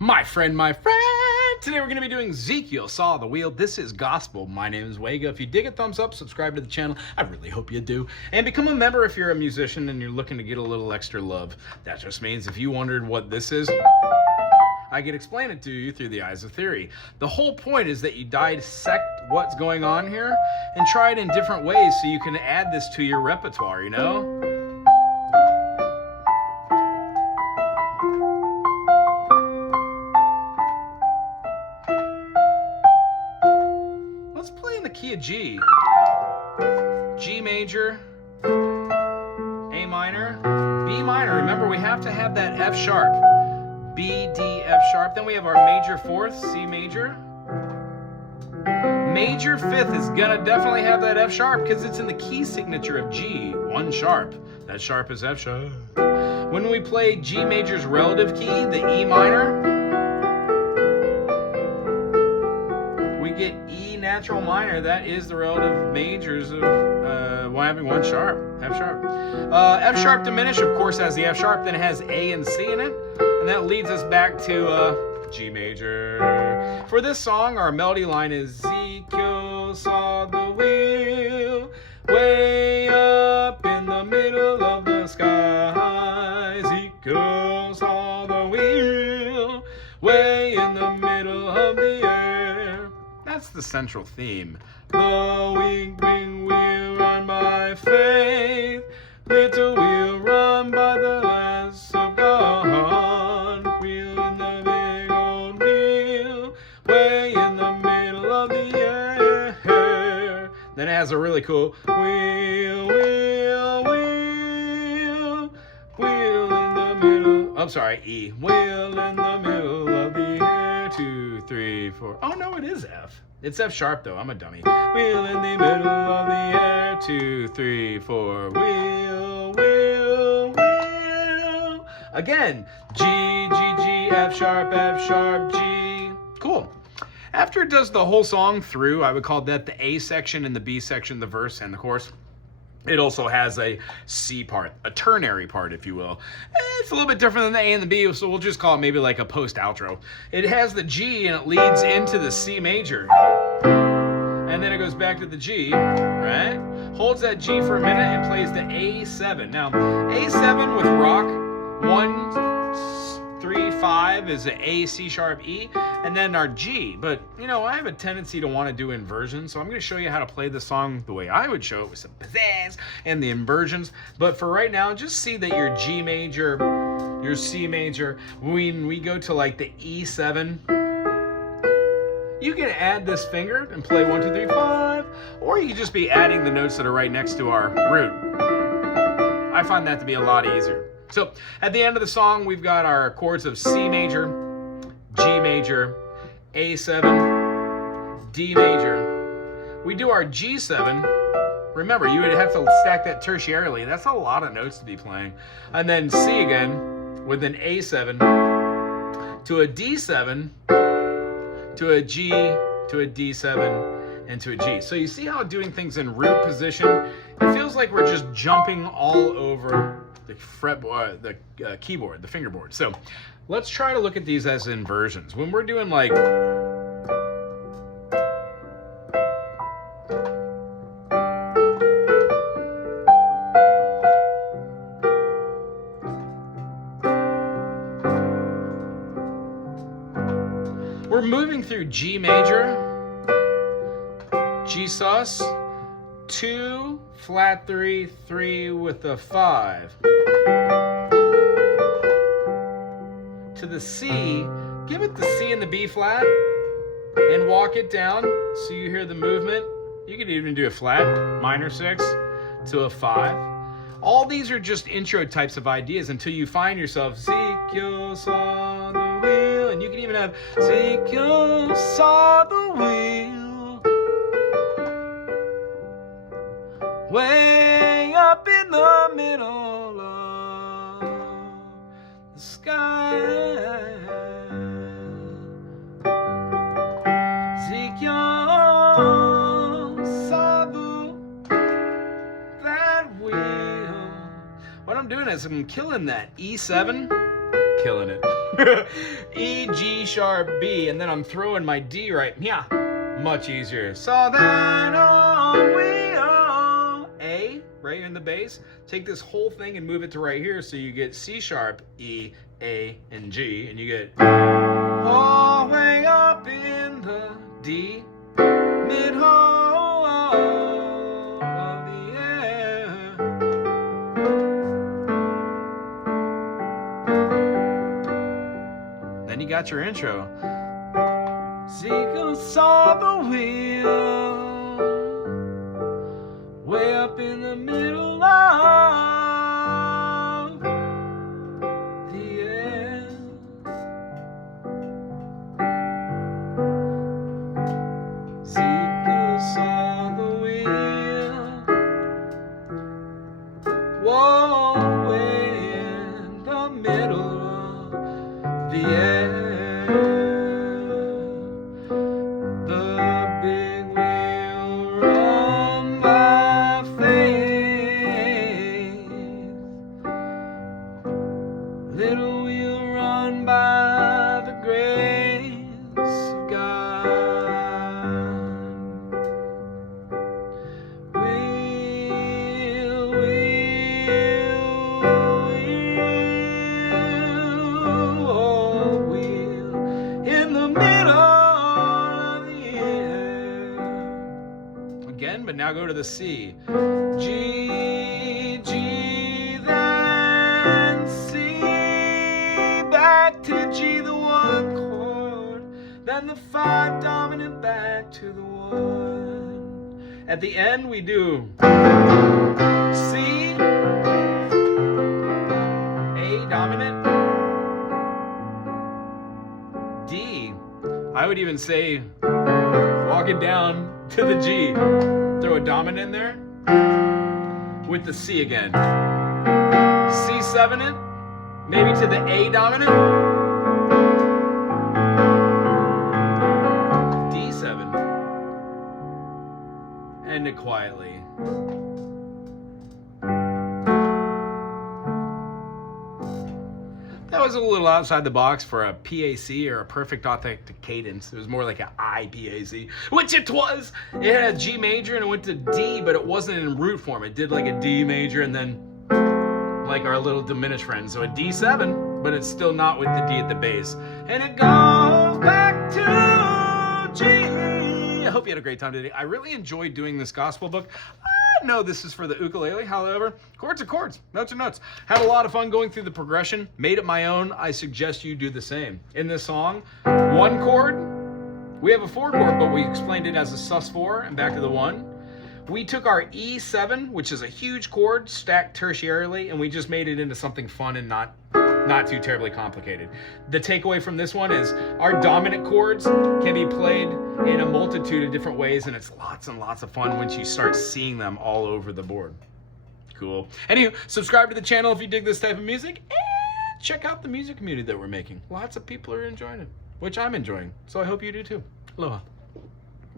My friend, today we're going to be doing Zekiel Saw the Wheel. This is Gospel. My name is Wega. If you dig it, thumbs up, subscribe to the channel. I really hope you do. And become a member if you're a musician and you're looking to get a little extra love. That just means if you wondered what this is, I can explain it to you through the eyes of theory. The whole point is that you dissect what's going on here and try it in different ways so you can add this to your repertoire, you know? Let's play in the key of G. G major, A minor, B minor. Remember, we have to have that F sharp. B, D, F sharp. Then we have our major fourth, C major. Major fifth is gonna definitely have that F sharp because it's in the key signature of G, one sharp. That sharp is F sharp. When we play G major's relative key, the E minor, we get E natural minor. That is the relative majors of having one sharp, F sharp. F sharp diminished, of course, has the F sharp, then it has A and C in it. And that leads us back to G major. For this song, our melody line is Zekiel saw the wheel way up in the middle of the sky. Zekiel saw the wheel way in the middle of the air. That's the central theme. The weak wing will run by faith, little will run by the lass of God. Wheel in the big old wheel, way in the middle of the air. Then it has a really cool wheel, wheel, wheel, wheel in the middle. Oh, sorry, E. Wheel in the middle of the air. 2, 3, 4. Oh no, it is F. It's F sharp though. I'm a dummy. Wheel in the middle of the air. 2, 3, 4. Wheel, wheel, wheel. Again, G, G, G, F sharp, G. Cool. After it does the whole song through, I would call that the A section and the B section, the verse and the chorus. It also has a C part, a ternary part, if you will. It's a little bit different than the A and the B, so we'll just call it maybe like a post-outro. It has the G and it leads into the C major. And then it goes back to the G, right? Holds that G for a minute and plays the A7. Now, A7 with rock, 1, 3, 5 is an A, C sharp, E, and then our G. But, you know, I have a tendency to want to do inversions, so I'm going to show you how to play the song the way I would show it with some pizzazz and the inversions. But for right now, just see that your G major, your C major, when we go to like the E7, you can add this finger and play 1, 2, 3, 5, or you can just be adding the notes that are right next to our root. I find that to be a lot easier. So at the end of the song, we've got our chords of C major, G major, A7, D major. We do our G7. Remember, you would have to stack that tertiarily. That's a lot of notes to be playing. And then C again with an A7 to a D7 to a G to a D7 and to a G. So you see how doing things in root position, it feels like we're just jumping all over the fretboard, the keyboard, the fingerboard. So let's try to look at these as inversions. When we're doing like we're moving through G major, G sus, 2, flat 3, 3 with a 5. To the C, give it the C and the B flat, and walk it down so you hear the movement. You could even do a flat, minor 6 to a 5. All these are just intro types of ideas until you find yourself, Zekiel saw the wheel, and you can even have Zekiel saw the wheel way up in the middle of the sky. Zekiel saw that wheel. What I'm doing is I'm killing that E7, killing it. E, G sharp, B, and then I'm throwing my D right. Yeah, much easier. So that all we are. A, right in the bass. Take this whole thing and move it to right here, so you get C sharp, E, A, and G, and you get all the way up in the D, mid hole of the air. Then you got your intro. Zekiel saw the wheel way up in the middle of the air. Zekiel saw the wheel, whoa, way in the middle of the air. The big wheel run by faith, little wheel run by the grace of God. Wheel, oh, wheel in the middle of the air. Again, but now go to the C. G, G, then C, back to G, the one chord, then the 5 dominant, back to the 1. At the end, we do C, A dominant, D. I would even say walking down to the G, throw a dominant in there with the C again. C7 it, maybe to the A dominant, D7, end it quietly. That was a little outside the box for a PAC or a perfect authentic cadence. It was more like an IPAC, which it was. It had a G major and it went to D, but it wasn't in root form. It did like a D major and then like our little diminished friend. So a D7, but it's still not with the D at the base. And it goes back to G. I hope you had a great time today. I really enjoyed doing this gospel book. I know this is for the ukulele, however, chords are chords, notes are notes. Had a lot of fun going through the progression, made it my own. I suggest you do the same. In this song, 1 chord, we have a 4 chord, but we explained it as a sus4 and back to the 1. We took our E7, which is a huge chord, stacked tertiarily, and we just made it into something fun and not too terribly complicated. The takeaway from this one is our dominant chords can be played in a multitude of different ways, and it's lots and lots of fun once you start seeing them all over the board. Cool. Anywho, subscribe to the channel if you dig this type of music, and check out the music community that we're making. Lots of people are enjoying it, which I'm enjoying, so I hope you do too. Aloha.